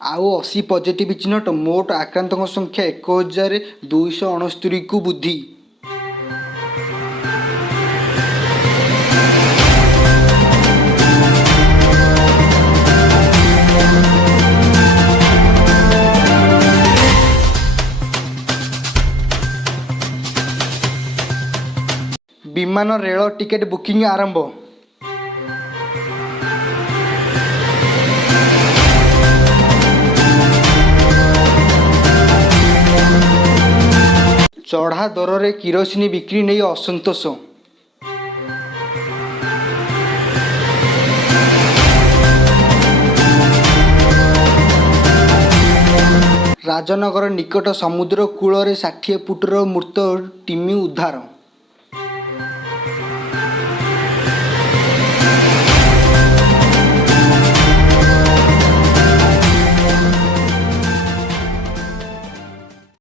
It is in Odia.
ଆଉ 80 ପଜିଟିଭ୍ ଚିହ୍ନଟ। ମୋଟ ଆକ୍ରାନ୍ତଙ୍କ ସଂଖ୍ୟା 1269କୁ ବୃଦ୍ଧି। ବିମାନ ରେଳ ଟିକେଟ୍ ବୁକିଂ ଆରମ୍ଭ। ଚଢ଼ା ଦରରେ କିରୋସିନି ବିକ୍ରି ନେଇ ଅସନ୍ତୋଷ। ରାଜନଗର ନିକଟ ସମୁଦ୍ର କୂଳରେ 60 ଫୁଟର ମୃତ ଟିମି ଉଦ୍ଧାର।